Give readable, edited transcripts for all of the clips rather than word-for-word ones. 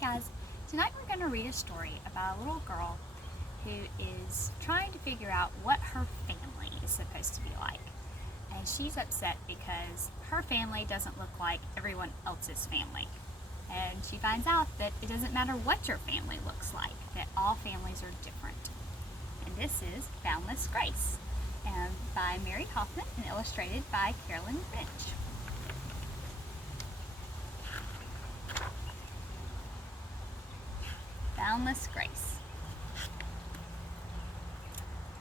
guys, tonight we're going to read a story about a little girl who is trying to figure out what her family is supposed to be like. And she's upset because her family doesn't look like everyone else's family. And she finds out that it doesn't matter what your family looks like, that all families are different. And this is Boundless Grace, and by Mary Hoffman and illustrated by Carolyn Rich. Boundless Grace.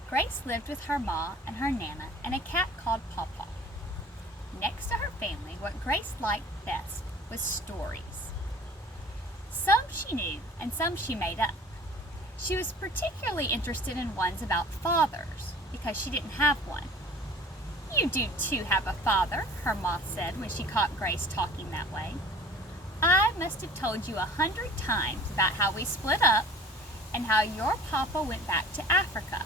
Grace lived with her ma and her nana and a cat called Pawpaw. Next to her family, what Grace liked best was stories. Some she knew and some she made up. She was particularly interested in ones about fathers because she didn't have one. "You do too have a father," her ma said when she caught Grace talking that way. "I must have told you 100 times about how we split up and how your papa went back to Africa.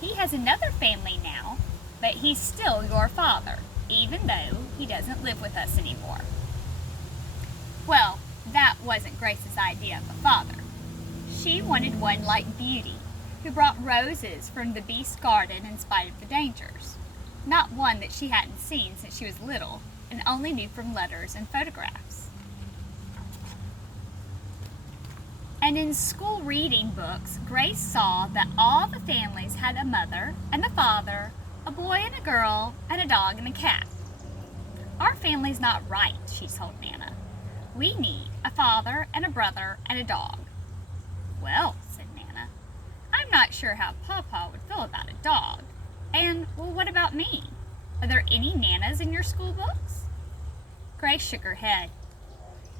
He has another family now, but he's still your father, even though he doesn't live with us anymore." Well, that wasn't Grace's idea of a father. She wanted one like Beauty, who brought roses from the Beast Garden in spite of the dangers, not one that she hadn't seen since she was little and only knew from letters and photographs. And in school reading books, Grace saw that all the families had a mother and a father, a boy and a girl, and a dog and a cat. "Our family's not right," she told Nana. "We need a father and a brother and a dog." "Well," said Nana, "I'm not sure how Pawpaw would feel about a dog. And, well, what about me? Are there any Nanas in your school books?" Grace shook her head.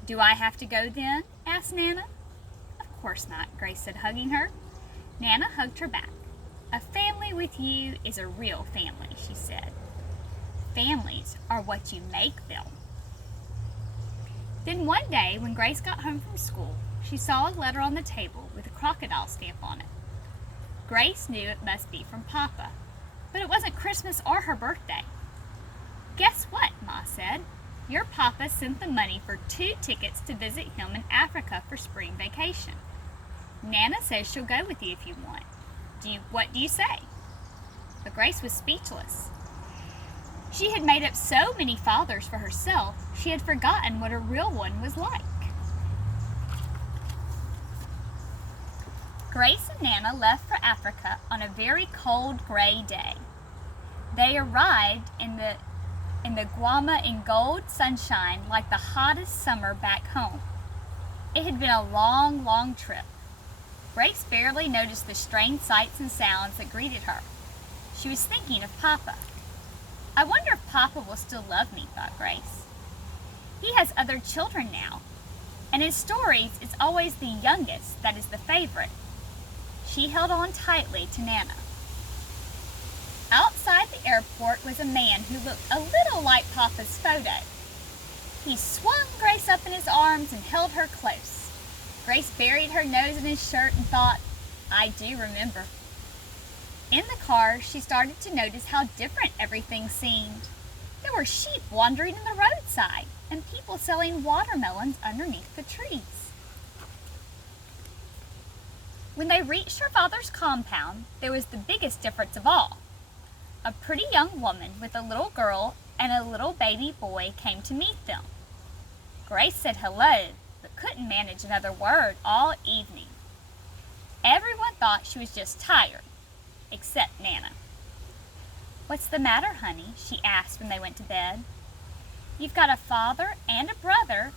"Do I have to go then?" asked Nana. "Of course not," Grace said, hugging her. Nana hugged her back. "A family with you is a real family," she said. "Families are what you make them." Then one day, when Grace got home from school, she saw a letter on the table with a crocodile stamp on it. Grace knew it must be from Papa, but it wasn't Christmas or her birthday. "Guess what?" Ma said. "Your Papa sent the money for 2 tickets to visit him in Africa for spring vacation. Nana says she'll go with you if you want. What do you say?" But Grace was speechless. She had made up so many fathers for herself, she had forgotten what a real one was like. Grace and Nana left for Africa on a very cold, gray day. They arrived in the Guama in gold sunshine like the hottest summer back home. It had been a long, long trip. Grace barely noticed the strange sights and sounds that greeted her. She was thinking of Papa. "I wonder if Papa will still love me," thought Grace. "He has other children now, and in stories it's always the youngest that is the favorite." She held on tightly to Nana. Outside the airport was a man who looked a little like Papa's photo. He swung Grace up in his arms and held her close. Grace buried her nose in his shirt and thought, "I do remember." In the car, she started to notice how different everything seemed. There were sheep wandering in the roadside and people selling watermelons underneath the trees. When they reached her father's compound, there was the biggest difference of all. A pretty young woman with a little girl and a little baby boy came to meet them. Grace said hello, but couldn't manage another word all evening. Everyone thought she was just tired, except Nana. "What's the matter, honey?" she asked when they went to bed. "You've got a father and a brother.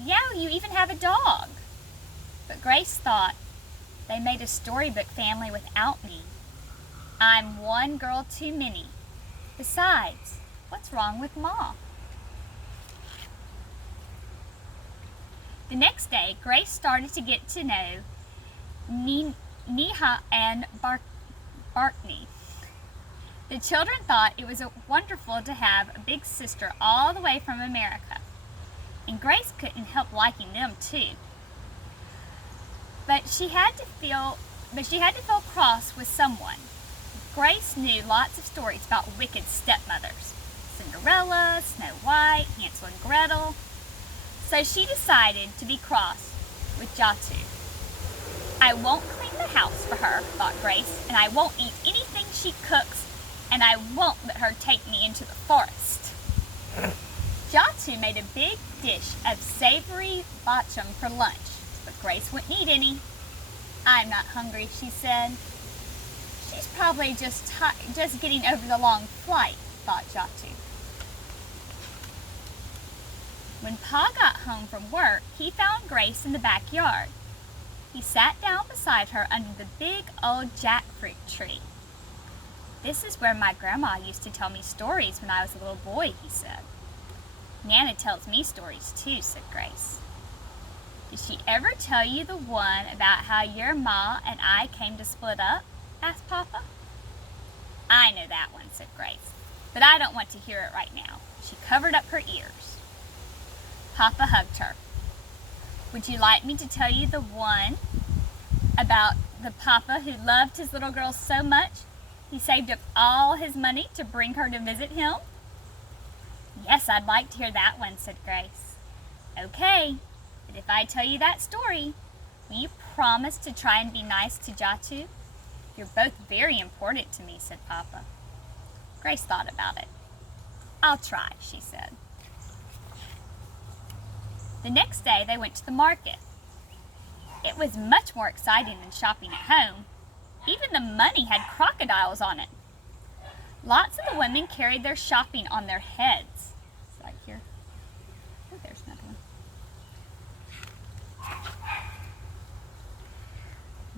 Yeah, you even have a dog." But Grace thought, "They made a storybook family without me. I'm one girl too many. Besides, what's wrong with Ma?" The next day, Grace started to get to know Neha and Barkney. The children thought it was wonderful to have a big sister all the way from America, and Grace couldn't help liking them too. But she had to feel cross with someone. Grace knew lots of stories about wicked stepmothers: Cinderella, Snow White, Hansel and Gretel. So she decided to be cross with Jatu. I won't clean the house for her, thought Grace, and I won't eat anything she cooks, and I won't let her take me into the forest. Jatu made a big dish of savory bacham for lunch, but Grace wouldn't eat any. I'm not hungry, she said. She's probably just getting over the long flight, thought Jatu. When Pa got home from work, he found Grace in the backyard. He sat down beside her under the big old jackfruit tree. This is where my grandma used to tell me stories when I was a little boy, he said. Nana tells me stories too, said Grace. Did she ever tell you the one about how your ma and I came to split up? Asked Papa. I know that one, said Grace, but I don't want to hear it right now. She covered up her ears. Papa hugged her. Would you like me to tell you the one about the papa who loved his little girl so much he saved up all his money to bring her to visit him? Yes, I'd like to hear that one, said Grace. Okay, but if I tell you that story, will you promise to try and be nice to Jatu? You're both very important to me, said Papa. Grace thought about it. I'll try, she said. The next day they went to the market. It was much more exciting than shopping at home. Even the money had crocodiles on it. Lots of the women carried their shopping on their heads. It's right here. Oh, there's another one.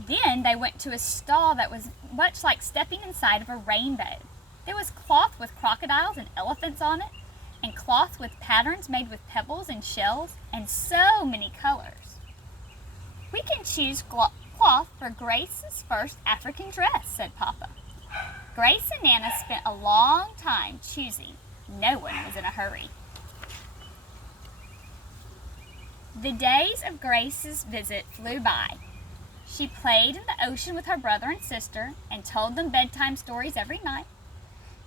Then they went to a stall that was much like stepping inside of a rainbow. There was cloth with crocodiles and elephants on it, and cloth with patterns made with pebbles and shells, and so many colors. We can choose cloth for Grace's first African dress, said Papa. Grace and Nana spent a long time choosing. No one was in a hurry. The days of Grace's visit flew by. She played in the ocean with her brother and sister and told them bedtime stories every night.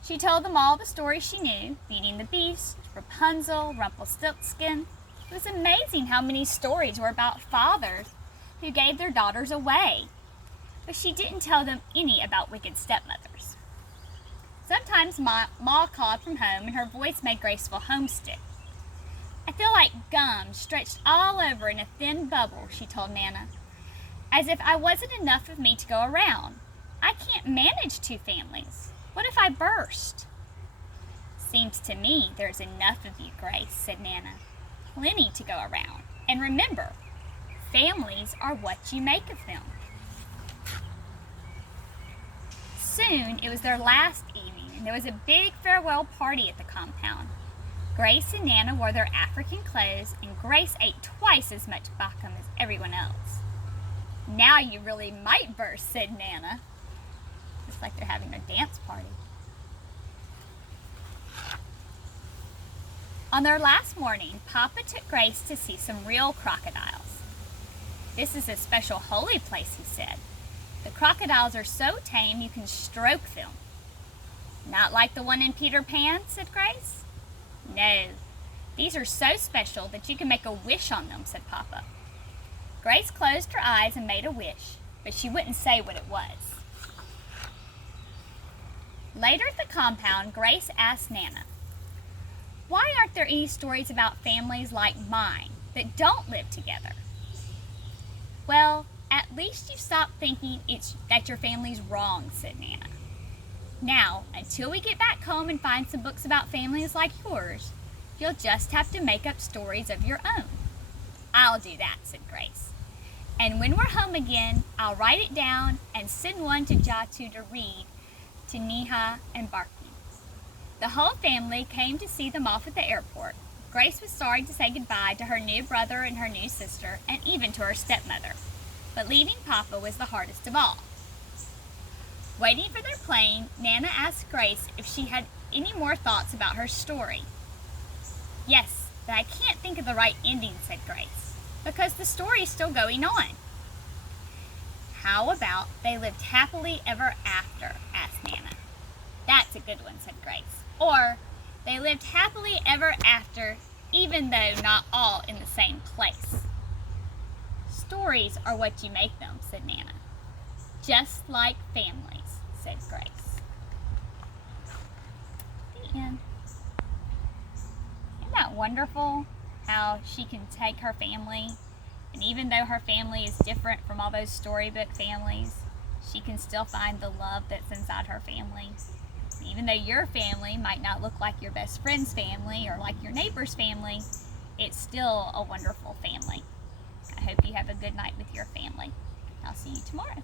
She told them all the stories she knew, Beauty and the Beast, Rapunzel, Rumpelstiltskin. It was amazing how many stories were about fathers who gave their daughters away. But she didn't tell them any about wicked stepmothers. Sometimes Ma called from home and her voice made Grace feel homesick. I feel like gum stretched all over in a thin bubble, she told Nana. As if I wasn't enough of me to go around. I can't manage 2 families. What if I burst? Seems to me there's enough of you, Grace, said Nana. Plenty to go around. And remember, families are what you make of them. Soon it was their last evening, and there was a big farewell party at the compound. Grace and Nana wore their African clothes, and Grace ate twice as much bacham as everyone else. Now you really might burst, said Nana. It's like they're having a dance party. On their last morning, Papa took Grace to see some real crocodiles. This is a special holy place, he said. The crocodiles are so tame you can stroke them. Not like the one in Peter Pan, said Grace. No, these are so special that you can make a wish on them, said Papa. Grace closed her eyes and made a wish, but she wouldn't say what it was. Later at the compound, Grace asked Nana, why aren't there any stories about families like mine that don't live together? Well, at least you stop thinking that your family's wrong, said Nana. Now, until we get back home and find some books about families like yours, you'll just have to make up stories of your own. I'll do that, said Grace. And when we're home again, I'll write it down and send one to Jatu to read to Niha and Barky. The whole family came to see them off at the airport. Grace was sorry to say goodbye to her new brother and her new sister, and even to her stepmother. But leaving Papa was the hardest of all. Waiting for their plane, Nana asked Grace if she had any more thoughts about her story. Yes, but I can't think of the right ending, said Grace, because the story's still going on. How about they lived happily ever after, asked Nana. That's a good one, said Grace. Or, they lived happily ever after even though not all in the same place. Stories are what you make them, said Nana. Just like families, said Grace. The end. Isn't that wonderful how she can take her family, and even though her family is different from all those storybook families, she can still find the love that's inside her family. Even though your family might not look like your best friend's family or like your neighbor's family, it's still a wonderful family. I hope you have a good night with your family. I'll see you tomorrow.